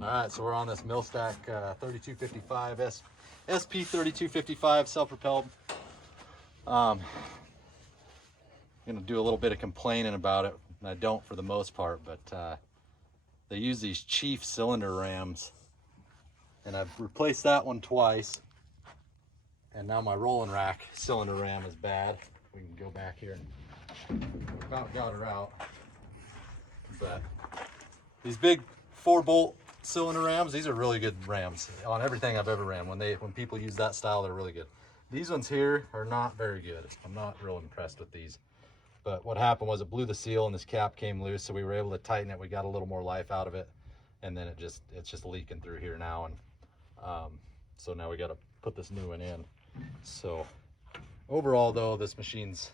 All right, so we're on this Mil-Stak 3255 SP 3255 self-propelled. I'm gonna do a little bit of complaining about it. I don't for the most part, but they use these Chief cylinder rams, and I've replaced that one twice. And now my rolling rack cylinder ram is bad. We can go back here and about got her out. But these big 4-bolt cylinder rams, these are really good rams on everything I've ever ran. When people use that style, they're really good. These ones here are not very good. I'm not real impressed with these. But what happened was it blew the seal and this cap came loose, so we were able to tighten it. We got a little more life out of it, and then it's just leaking through here now. And so now we got to put this new one in. So overall, though, this machine's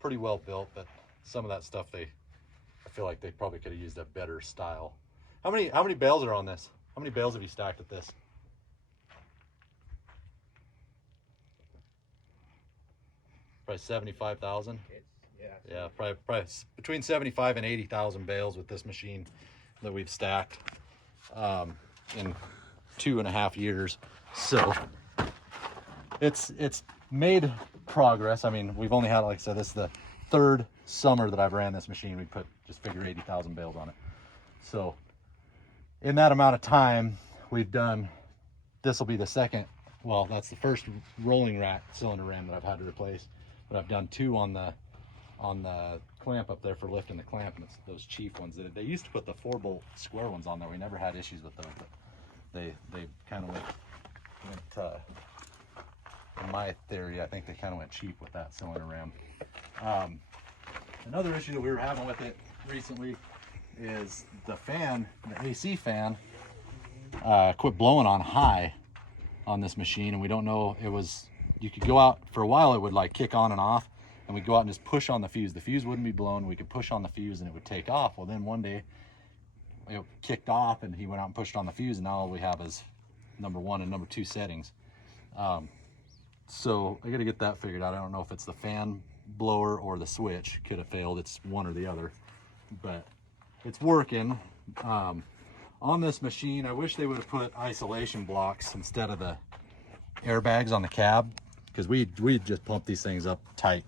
pretty well built, but some of that stuff I feel like they probably could have used a better style. How many bales are on this? How many bales have you stacked at this? Probably 75,000. Yeah, probably between 75 and 80,000 bales with this machine that we've stacked in 2.5 years. So it's made progress. I mean, we've only had, like I said, this is the 3rd summer that I've ran this machine. We just figure 80,000 bales on it. So in that amount of time, we've done, this will be the second, well, that's the first rolling rack cylinder ram that I've had to replace, but I've done 2 on the clamp up there for lifting the clamp, and it's those Chief ones. They used to put the 4-bolt square ones on there. We never had issues with those, but they kind of went in my theory, I think they kind of went cheap with that cylinder ram. Another issue that we were having with it recently is the fan, the AC fan, quit blowing on high on this machine, and we don't know, you could go out for a while, it would like kick on and off, and we'd go out and just push on the fuse. The fuse wouldn't be blown. We could push on the fuse and it would take off. Well, then one day it kicked off and he went out and pushed on the fuse, and now all we have is number 1 and number 2 settings. So I got to get that figured out. I don't know if it's the fan blower or the switch could have failed. It's one or the other, but it's working. On this machine, I wish they would have put isolation blocks instead of the airbags on the cab, because we just pump these things up tight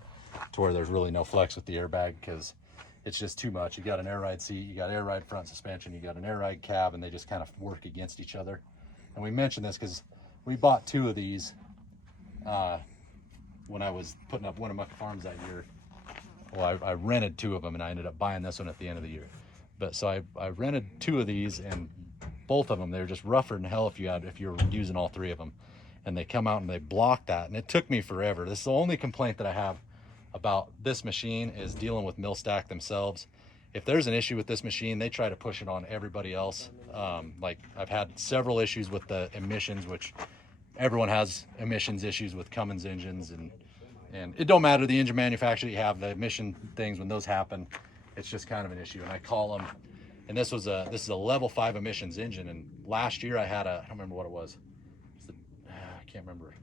to where there's really no flex with the airbag, because it's just too much. You got an air ride seat, you got air ride front suspension, you got an air ride cab, and they just kind of work against each other. And we mentioned this because we bought 2 of these when I was putting up Winnemucca Farms that year. Well, I rented 2 of them, and I ended up buying this one at the end of the year. But so I rented 2 of these, and both of them, they were just rougher than hell if you were using all 3 of them. And they come out and they block that, and it took me forever. This is the only complaint that I have about this machine, is dealing with Mil-Stak themselves. If there's an issue with this machine, they try to push it on everybody else. Like I've had several issues with the emissions, which everyone has emissions issues with Cummins engines, and it don't matter the engine manufacturer you have, the emission things, when those happen, it's just kind of an issue. And I call them, and this is a level 5 emissions engine, and last year I had I don't remember what it was. I can't remember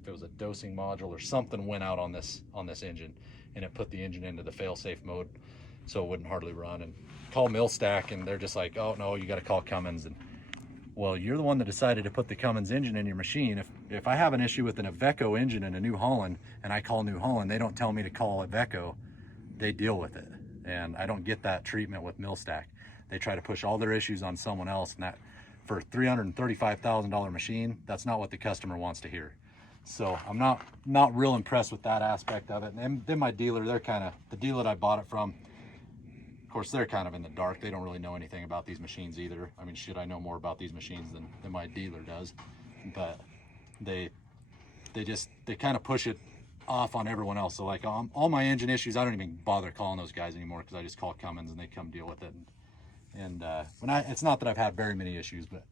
if it was a dosing module or something went out on this engine, and it put the engine into the fail-safe mode, so it wouldn't hardly run. And call Mil-Stak, and they're just like, oh no, you got to call Cummins. And well, you're the one that decided to put the Cummins engine in your machine. If I have an issue with an Iveco engine in a New Holland and I call New Holland, they don't tell me to call Iveco, they deal with it. And I don't get that treatment with Mil-Stak. They try to push all their issues on someone else, and that, for a $335,000 machine, that's not what the customer wants to hear. So I'm not real impressed with that aspect of it. And then my dealer, the dealer that I bought it from, of course, they're kind of in the dark. They don't really know anything about these machines either. I mean, shit, I know more about these machines than my dealer does. But they kind of push it off on everyone else. So like all my engine issues, I don't even bother calling those guys anymore, because I just call Cummins and they come deal with it. And it's not that I've had very many issues, but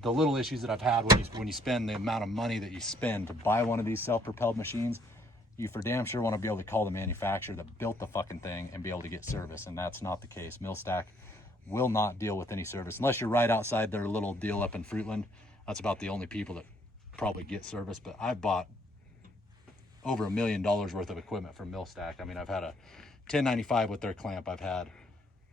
the little issues that I've had, when you spend the amount of money that you spend to buy one of these self-propelled machines, you for damn sure want to be able to call the manufacturer that built the fucking thing and be able to get service, and that's not the case. Mil-Stak will not deal with any service unless you're right outside their little deal up in Fruitland. That's about the only people that probably get service. But I bought over $1 million worth of equipment from Mil-Stak. I mean, I've had a 1095 with their clamp. I've had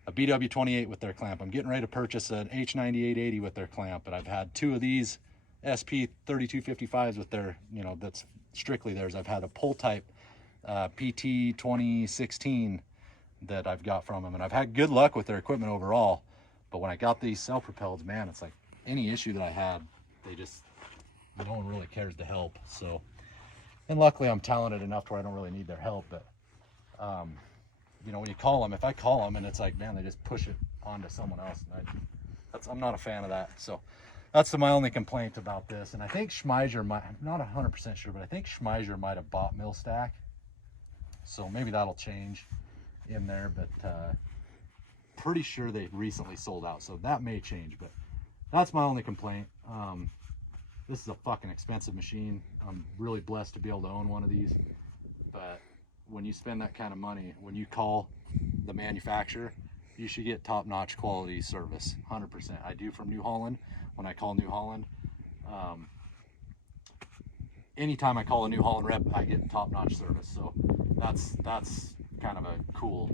a BW28 with their clamp. I'm getting ready to purchase an H9880 with their clamp, but I've had 2 of these SP 3255s with their, you know, that's strictly theirs. I've had a pull type PT 2016 that I've got from them, and I've had good luck with their equipment overall. But when I got these self-propelleds, man, it's like any issue that I had, no one really cares to help. So, and luckily I'm talented enough to where I don't really need their help. But you know, when you call them, if I call them and it's like, man, they just push it onto someone else, and I'm not a fan of that. So that's my only complaint about this. And I think Schmeiser might, I'm not 100% sure, but I think Schmeiser might have bought Mil-Stak, so maybe that'll change in there. But pretty sure they recently sold out, so that may change. But that's my only complaint. This is a fucking expensive machine. I'm really blessed to be able to own one of these, but when you spend that kind of money, when you call the manufacturer, you should get top-notch quality service. 100%. I do from New Holland. When I call New Holland, anytime I call a New Holland rep, I get top-notch service. So that's kind of a cool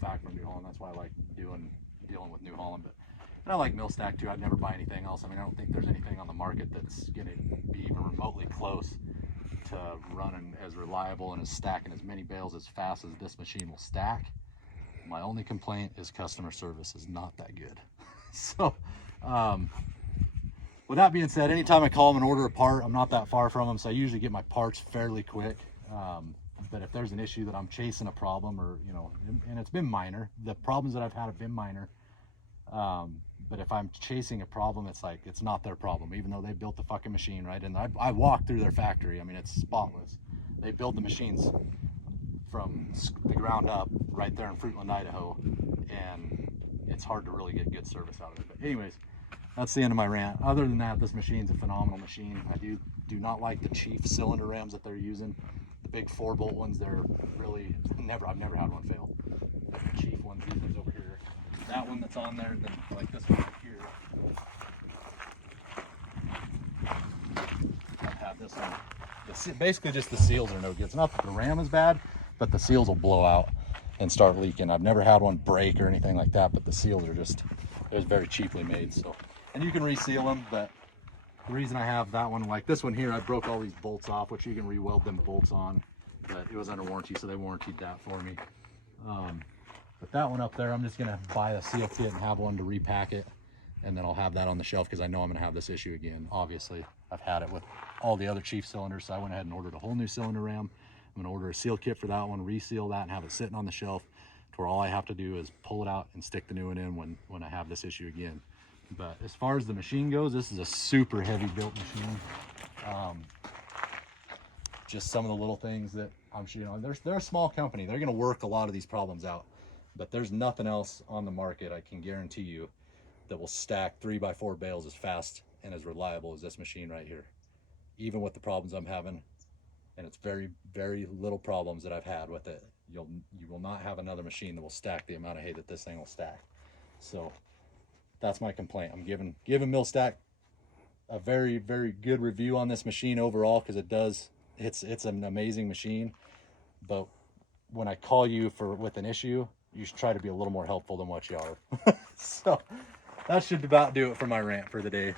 fact from New Holland. That's why I like dealing with New Holland. But and I like Mil-Stak too. I'd never buy anything else. I mean, I don't think there's anything on the market that's gonna be even remotely close to running as reliable and as stacking as many bales as fast as this machine will stack. My only complaint is customer service is not that good. So with that being said, anytime I call them and order a part, I'm not that far from them, so I usually get my parts fairly quick. But if there's an issue that I'm chasing a problem, or you know, and it's been minor, the problems that I've had have been minor, but if I'm chasing a problem, it's like, it's not their problem, even though they built the fucking machine, right? And I walked through their factory. I mean, it's spotless. They build the machines from the ground up right there in Fruitland, Idaho, and it's hard to really get good service out of it. But anyways, that's the end of my rant. Other than that, this machine's a phenomenal machine. I do not like the Chief cylinder rams that they're using. The big 4-bolt ones, they're really, I've never had one fail. The Chief ones, these ones over here. That one that's on there, then like this one right here. I've had this one. Basically just the seals are no good. It's not that the ram is bad, but the seals will blow out and start leaking. I've never had one break or anything like that, but the seals are just, they're very cheaply made. So, and you can reseal them, but the reason I have that one, like this one here, I broke all these bolts off, which you can re-weld them bolts on, but it was under warranty, so they warranted that for me. But that one up there, I'm just gonna buy a seal kit and have one to repack it, and then I'll have that on the shelf because I know I'm gonna have this issue again. Obviously, I've had it with all the other Chief cylinders, so I went ahead and ordered a whole new cylinder ram. I'm gonna order a seal kit for that one, reseal that, and have it sitting on the shelf to where all I have to do is pull it out and stick the new one in when I have this issue again. But as far as the machine goes, this is a super heavy built machine. Just some of the little things that I'm sure, you know, they're a small company. They're gonna work a lot of these problems out. But there's nothing else on the market, I can guarantee you, that will stack 3x4 bales as fast and as reliable as this machine right here. Even with the problems I'm having, and it's very, very little problems that I've had with it, you will not have another machine that will stack the amount of hay that this thing will stack. So that's my complaint. I'm giving Mil-Stak a very, very good review on this machine overall, because it's an amazing machine. But when I call you with an issue, you should try to be a little more helpful than what you are. So that should about do it for my rant for the day.